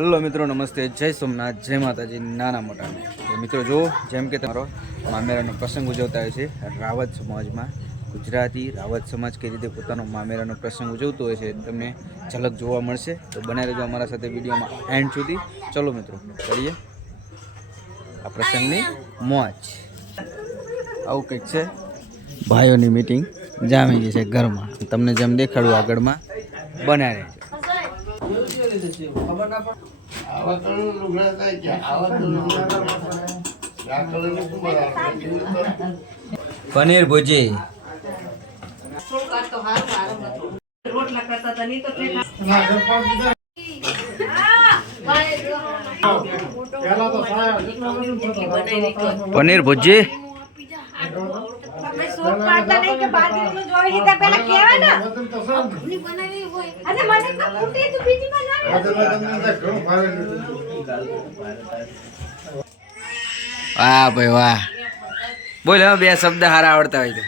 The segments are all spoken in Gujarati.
હલો મિત્રો, નમસ્તે. જય સોમનાથ. જય માતાજી. નાના મોટા. મિત્રો જો જેમ કે તમારો મામેરાનો પ્રસંગ ઉજવતા હોય છે, રાવત સમાજમાં ગુજરાતી રાવત સમાજ કઈ રીતે પોતાનો મામેરાનો પ્રસંગ ઉજવતો હોય છે, તમને ઝલક જોવા મળશે. તો બને રહેજો અમારા સાથે વિડીયોમાં એન્ડ સુધી. ચલો મિત્રો, કરીએ આ પ્રસંગની મોજ. આવું કંઈક છે? ભાઈઓની મિટિંગ જામી ગઈ છે ઘરમાં. તમને જેમ દેખાડું આગળમાં બનાવી રહેજો પનીર ભુજી. રોટલા કરતા હતા નહીં તો ઠેકાણા. બનાવી તો. પનીર ભુજી. તમે પાડતા નહીં કે બાજરીનું જોઈ લીધા પહેલા કહેવાય ને. અને મને તો ખૂટે તો બીજી બનાવી. વાહ ભાઈ વાહ. બોલ હવે બે શબ્દ હારા આવડતા હોય તો.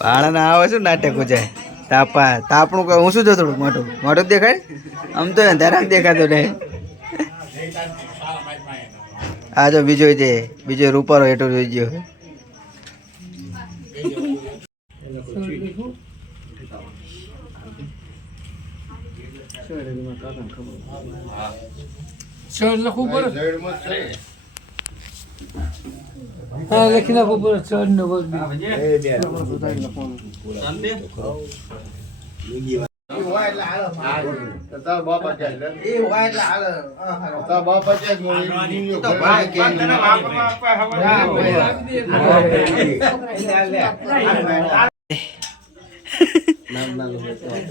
પાણા આવે શું નાટક જાય તાપા તાપણું કહે, હું શું જો થોડું મોટું મોટું જ દેખાય? આમ તો અંધારા દેખાતો નહીં આ જો બીજો છે, બીજો રૂપારો હેઠો જોઈ ગયો. લખવું પડે? હા লেখি না પડે ચડ নেব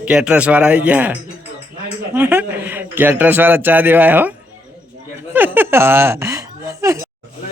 કેટરસ વાળા આવી ગયા? કેટરસ વાળા ચા દેવાય હો? હા.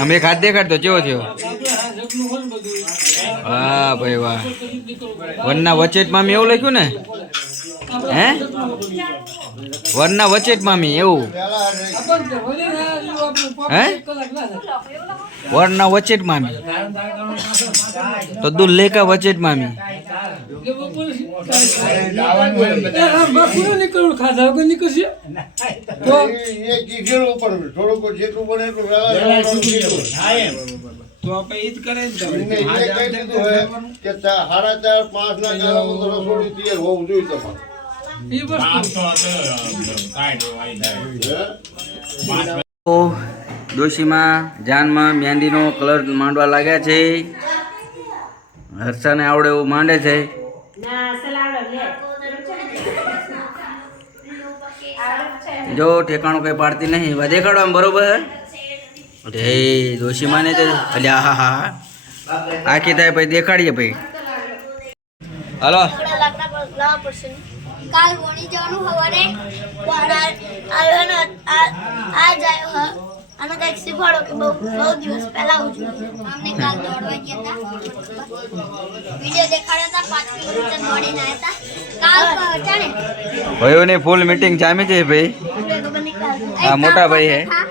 અમે ખાધ દેખાડતો કેવો થયો? વાહ ભાઈ વાહ. વનના વચેટ મામી એવું લખ્યું ને? હે? વનના વચેટ મામી, એવું? હે? વનના વચેટ મામી. તો દુલ્લેખા વચેટ મામી. નીકળું ખાધા ના તો બપોરે એ તો વસ્તુ. ડોશીમાં જાનમાં મહેંદીનો કલર માંડવા લાગ્યા છે. હર્ષાને આવડે એવું માંડે છે. ના, સલાડો લે. જો ઠેકાણું કઈ પાડતી નહીં. વા દેખાડો આમ બરોબર? હે દોશી માને તો, અલ્યા હા હા. આખી થાય પછી દેખાડીએ ભાઈ હલો. કાલ ભાઈઓની ફૂલ મીટિંગ જામી છે ભાઈ. આ મોટા ભાઈ હે. હા